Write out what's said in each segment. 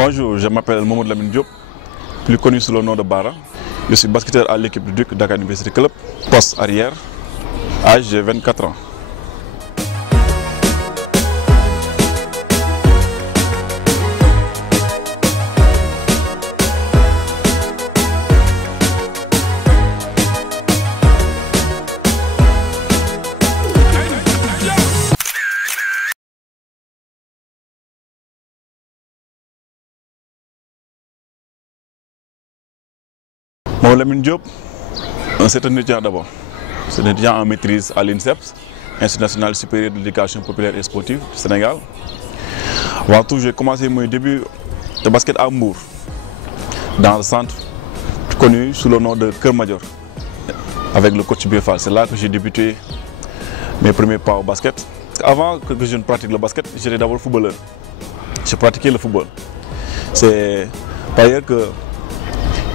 Bonjour, je m'appelle Mamadou Lamine Diop, plus connu sous le nom de Bara. Je suis basketteur à l'équipe du Duc Dakar University Club, poste arrière, âge de 24 ans. Mon Lamine Diop, c'est un étudiant d'abord. C'est un étudiant en maîtrise à l'INSEPS, Institut national supérieur de l'éducation populaire et sportive du Sénégal. Avant tout, j'ai commencé mon début de basket à Mbour, dans le centre connu sous le nom de Keur Madior, avec le coach Biefal. C'est là que j'ai débuté mes premiers pas au basket. Avant que je ne pratique le basket, j'étais d'abord footballeur. J'ai pratiqué le football. C'est par ailleurs que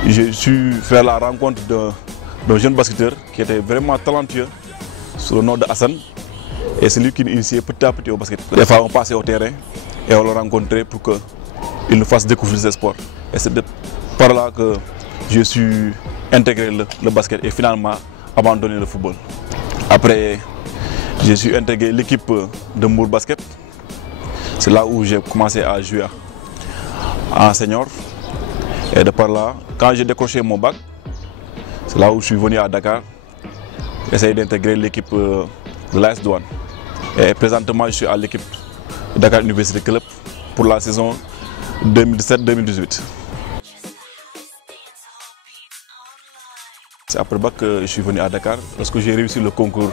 j'ai su faire la rencontre d'un jeune basketteur qui était vraiment talentueux, sous le nom de Hassan. Et c'est lui qui m'initiait petit à petit au basket. Des fois, on passait au terrain et on le rencontrait pour qu'il nous fasse découvrir ce sport. Et c'est par là que j'ai su intégrer le basket et finalement abandonner le football. Après, j'ai su intégrer l'équipe de Mbour Basket. C'est là où j'ai commencé à jouer en senior. Et de par là, quand j'ai décroché mon bac, c'est là où je suis venu à Dakar, essayer d'intégrer l'équipe de l'AS Douanes. Et présentement, je suis à l'équipe de Dakar University Club pour la saison 2017-2018. C'est après le bac que je suis venu à Dakar, lorsque j'ai réussi le concours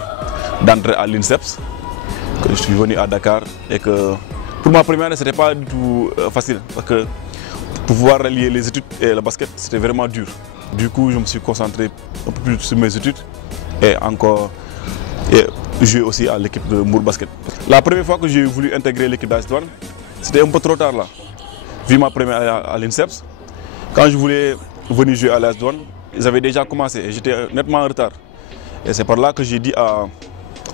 d'entrée à l'INSEPS, que je suis venu à Dakar et que pour ma première année, ce n'était pas du tout facile. Parce que pour pouvoir relier les études et le basket, c'était vraiment dur. Du coup, je me suis concentré un peu plus sur mes études et joué aussi à l'équipe de Mbour Basket. La première fois que j'ai voulu intégrer l'équipe d'AS Douanes, c'était un peu trop tard là. Vu ma première année à l'INSEPS, quand je voulais venir jouer à l'AS Douanes, ils avaient déjà commencé et j'étais nettement en retard. Et c'est par là que j'ai dit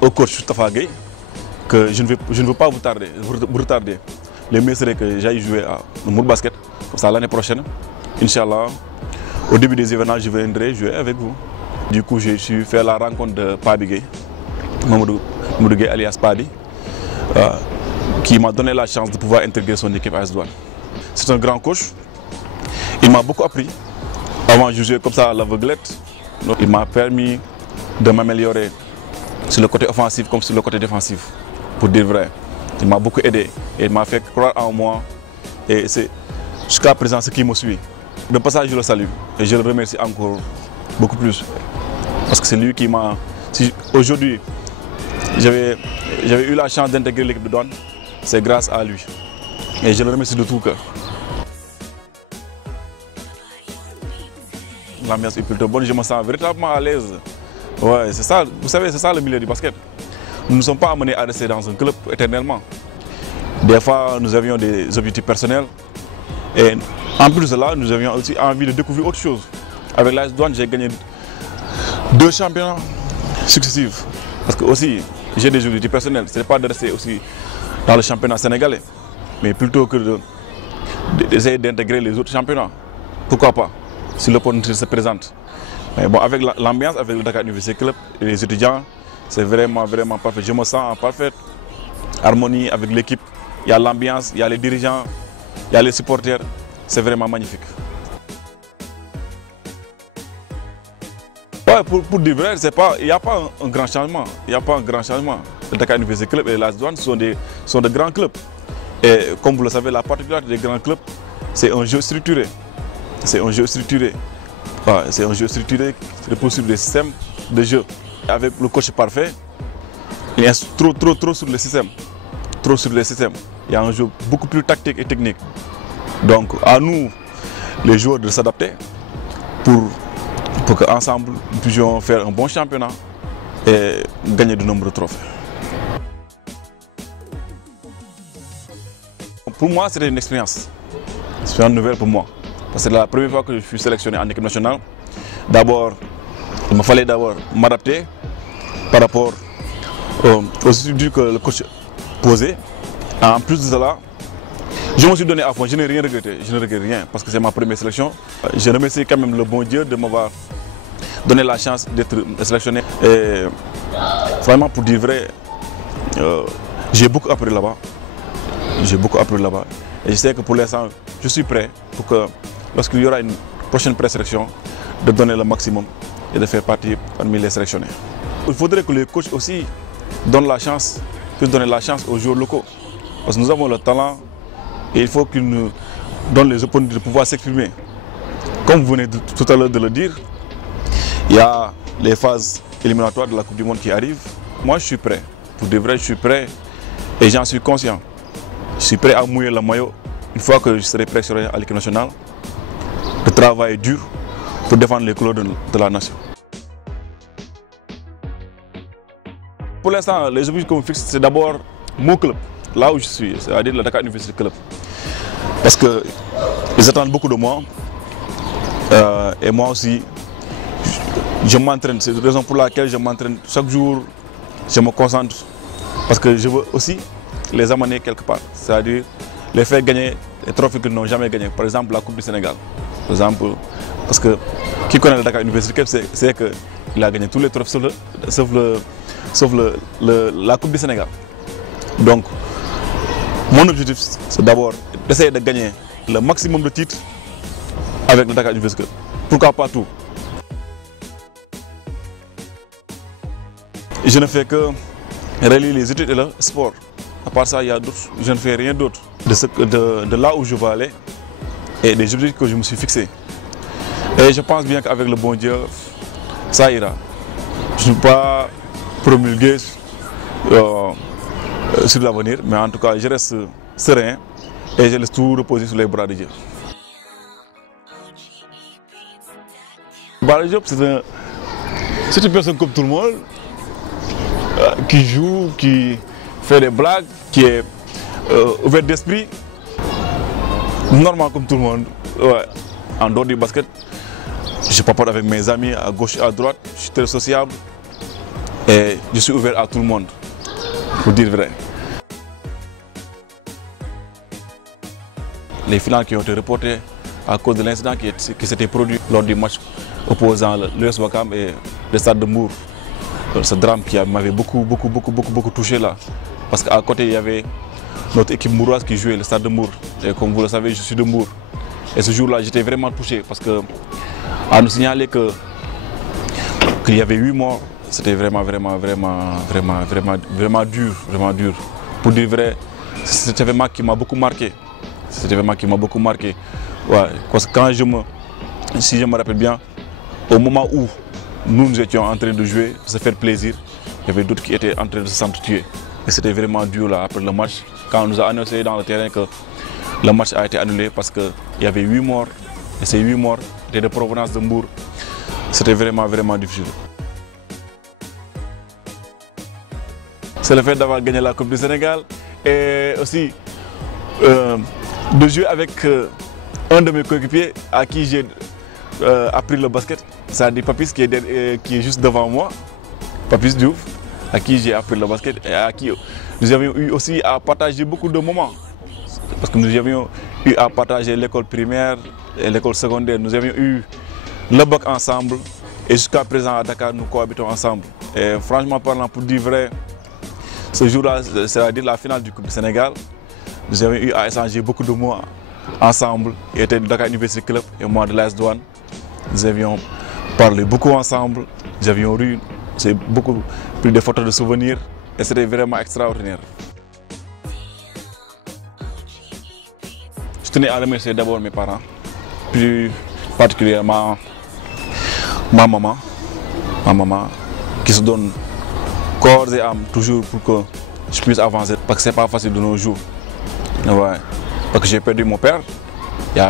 au coach Tafa Gueye que je ne veux pas vous retarder. Le mieux serait que j'aille jouer à Mbour Basket. Comme ça, l'année prochaine, Inch'Allah, au début des événements, je viendrai jouer avec vous. Du coup, j'ai su faire la rencontre de Padi Gueye, Mamadou Gueye alias Padi, qui m'a donné la chance de pouvoir intégrer son équipe à AS Douanes. C'est un grand coach. Il m'a beaucoup appris. Avant, je jouais comme ça à l'aveuglette. Il m'a permis de m'améliorer sur le côté offensif comme sur le côté défensif, pour dire vrai. Il m'a beaucoup aidé et il m'a fait croire en moi. Et c'est jusqu'à présent ce qui me suit. De passage, je le salue et je le remercie encore beaucoup plus. Parce que c'est lui qui m'a... Si aujourd'hui, j'avais eu la chance d'intégrer l'équipe de Douanes, c'est grâce à lui. Et je le remercie de tout cœur. L'ambiance est plutôt bonne, je me sens véritablement à l'aise. Ouais, c'est ça, vous savez, c'est ça le milieu du basket. Nous ne sommes pas amenés à rester dans un club éternellement. Des fois, nous avions des objectifs personnels. Et en plus de cela, nous avions aussi envie de découvrir autre chose. Avec l'AS Douanes, j'ai gagné 2 championnats successifs. Parce que aussi, j'ai des objectifs personnels. Ce n'est pas de rester aussi dans le championnat sénégalais, mais plutôt que d'essayer d'intégrer les autres championnats. Pourquoi pas, si l'opportunité se présente. Mais bon, avec l'ambiance, avec le Dakar University Club et les étudiants, c'est vraiment parfait. Je me sens en parfaite harmonie avec l'équipe. Il y a l'ambiance, il y a les dirigeants, il y a les supporters. C'est vraiment magnifique. Ouais, pour dire vrai, il n'y a pas un grand changement. Il n'y a pas un grand changement. Le Dakar University Club et l'AS Douanes sont de grands clubs. Et comme vous le savez, la particularité des grands clubs, c'est un jeu structuré. C'est un jeu structuré. Ouais, c'est un jeu structuré qui repose sur des systèmes de jeu. Avec le coach parfait, il y a trop sur le système. Trop sur les systèmes. Il y a un jeu beaucoup plus tactique et technique. Donc à nous, les joueurs, de s'adapter pour qu'ensemble nous puissions faire un bon championnat et gagner de nombreux trophées. Pour moi, c'était une expérience nouvelle pour moi. Parce que c'est la première fois que je suis sélectionné en équipe nationale. D'abord, il me fallait m'adapter par rapport aux études que le coach posait. En plus de cela, Je me suis donné à fond, je n'ai rien regretté, je ne regrette rien parce que c'est ma première sélection. Je remercie quand même le bon Dieu de m'avoir donné la chance d'être sélectionné. Et vraiment, pour dire vrai, j'ai beaucoup appris là-bas. J'ai beaucoup appris là-bas. Et je sais que pour l'instant, je suis prêt pour que lorsqu'il y aura une prochaine présélection, de donner le maximum et de faire partie parmi les sélectionnés. Il faudrait que les coachs aussi donnent la chance, puissent donner la chance aux joueurs locaux. Parce que nous avons le talent et il faut qu'ils nous donnent les opportunités de pouvoir s'exprimer. Comme vous venez tout à l'heure de le dire, il y a les phases éliminatoires de la Coupe du Monde qui arrivent. Moi, je suis prêt. Pour de vrai, je suis prêt et j'en suis conscient. Je suis prêt à mouiller le maillot une fois que je serai présélectionné à l'équipe nationale, de travailler dur pour défendre les couleurs de la nation. Pour l'instant, les objectifs qu'on fixe, c'est d'abord mon club, là où je suis, c'est-à-dire le Dakar University Club. Parce qu'ils attendent beaucoup de moi et moi aussi, je m'entraîne. C'est la raison pour laquelle je m'entraîne chaque jour, je me concentre. Parce que je veux aussi les amener quelque part, c'est-à-dire les faire gagner les trophées qu'ils n'ont jamais gagnés. Par exemple, la Coupe du Sénégal. Par exemple, parce que qui connaît le Dakar University Club, c'est qu'il a gagné tous les trophées sauf la Coupe du Sénégal. Donc, mon objectif, c'est d'abord d'essayer de gagner le maximum de titres avec le Dakar University Club. Pourquoi pas tout? Je ne fais que relier les études et le sport. À part ça, je ne fais rien d'autre de là où je veux aller et des objectifs que je me suis fixés. Et je pense bien qu'avec le bon Dieu, ça ira. Je ne suis pas promulgué sur l'avenir, mais en tout cas, je reste serein et je laisse tout reposer sur les bras de Dieu. Bara Diop, c'est une personne comme tout le monde, qui joue, qui fait des blagues, qui est ouvert d'esprit, normal comme tout le monde. Ouais. En dehors du basket, je papote avec mes amis à gauche et à droite, je suis très sociable et je suis ouvert à tout le monde, pour dire vrai. Les finales qui ont été reportées à cause de l'incident qui s'était produit lors du match opposant l'US Ouakam et le Stade de Mbour. Ce drame qui m'avait beaucoup touché là. Parce qu'à côté, il y avait notre équipe mouroise qui jouait le Stade de Mbour. Et comme vous le savez, je suis de Mbour. Et ce jour-là, j'étais vraiment touché parce que à nous signaler qu'il y avait 8 morts, c'était vraiment dur. Pour dire vrai, c'est un événement qui m'a beaucoup marqué. C'est un événement qui m'a beaucoup marqué. Ouais, parce que quand si je me rappelle bien, au moment où nous étions en train de jouer, de se faire plaisir, il y avait d'autres qui étaient en train de se s'entretuer. Et c'était vraiment dur là, après le match, quand on nous a annoncé dans le terrain que le match a été annulé parce qu'il y avait 8 morts. Et ces 8 morts étaient de provenance de Mbour. C'était vraiment difficile. C'est le fait d'avoir gagné la Coupe du Sénégal et aussi de jouer avec un de mes coéquipiers à qui j'ai appris le basket. C'est-à-dire Papis qui est juste devant moi, Papis Diouf, à qui j'ai appris le basket et à qui nous avions eu aussi à partager beaucoup de moments. Parce que nous avions eu à partager l'école primaire et l'école secondaire. Nous avions eu le bac ensemble et jusqu'à présent à Dakar, nous cohabitons ensemble. Et franchement parlant, pour dire vrai, ce jour-là, c'est-à-dire la finale du Coupe du Sénégal, nous avions eu à échanger beaucoup de mots ensemble. Il était du Dakar University Club et moi de l'AS Douanes. Nous avions parlé beaucoup ensemble, nous avions ri, j'ai beaucoup pris de photos de souvenirs et c'était vraiment extraordinaire. Je tenais à remercier d'abord mes parents, plus particulièrement ma maman qui se donne corps et âme toujours pour que je puisse avancer parce que c'est pas facile de nos jours. Ouais. Parce que j'ai perdu mon père il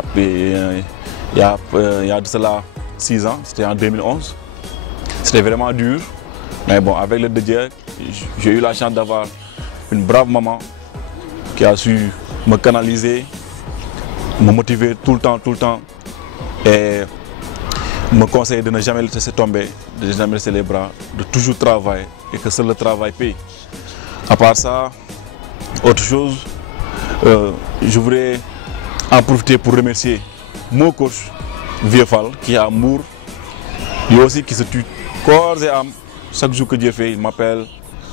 y a de cela 6 ans, c'était en 2011. C'était vraiment dur, mais bon, avec l'aide de Dieu, j'ai eu la chance d'avoir une brave maman qui a su me canaliser, me motiver tout le temps et me conseiller de ne jamais laisser tomber, de ne jamais laisser les bras, de toujours travailler et que seul le travail paye. À part ça, autre chose, Je voudrais en profiter pour remercier mon coach, Vieux Fall, qui est à Mour, lui aussi qui se tue corps et âme. Chaque jour que Dieu fait, il m'appelle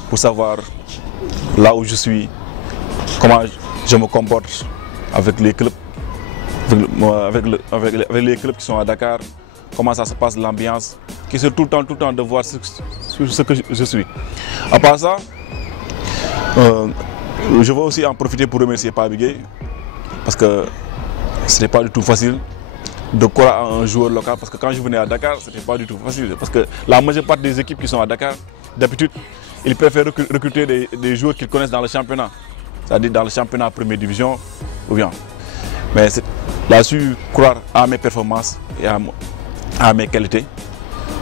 pour savoir là où je suis, comment je me comporte avec les clubs, avec les clubs qui sont à Dakar, comment ça se passe, l'ambiance, qui est tout le temps de voir ce que je suis. À part ça, je veux aussi en profiter pour remercier Pabigay, parce que ce n'est pas du tout facile de croire à un joueur local, parce que quand je venais à Dakar, ce n'était pas du tout facile, parce que la majeure partie des équipes qui sont à Dakar, d'habitude, ils préfèrent recruter des joueurs qu'ils connaissent dans le championnat, c'est-à-dire dans le championnat première division ou bien. Mais il a su croire à mes performances et à mes qualités,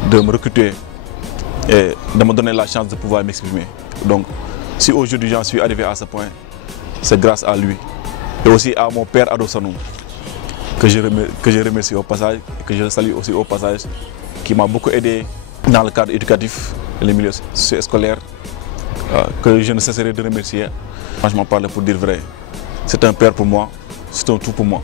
de me recruter et de me donner la chance de pouvoir m'exprimer. Donc, si aujourd'hui j'en suis arrivé à ce point, c'est grâce à lui. Et aussi à mon père Ado Sanou, que je remercie au passage, et que je salue aussi au passage, qui m'a beaucoup aidé dans le cadre éducatif et les milieux scolaires, que je ne cesserai de remercier. Franchement, parler pour dire vrai, c'est un père pour moi, c'est un tout pour moi.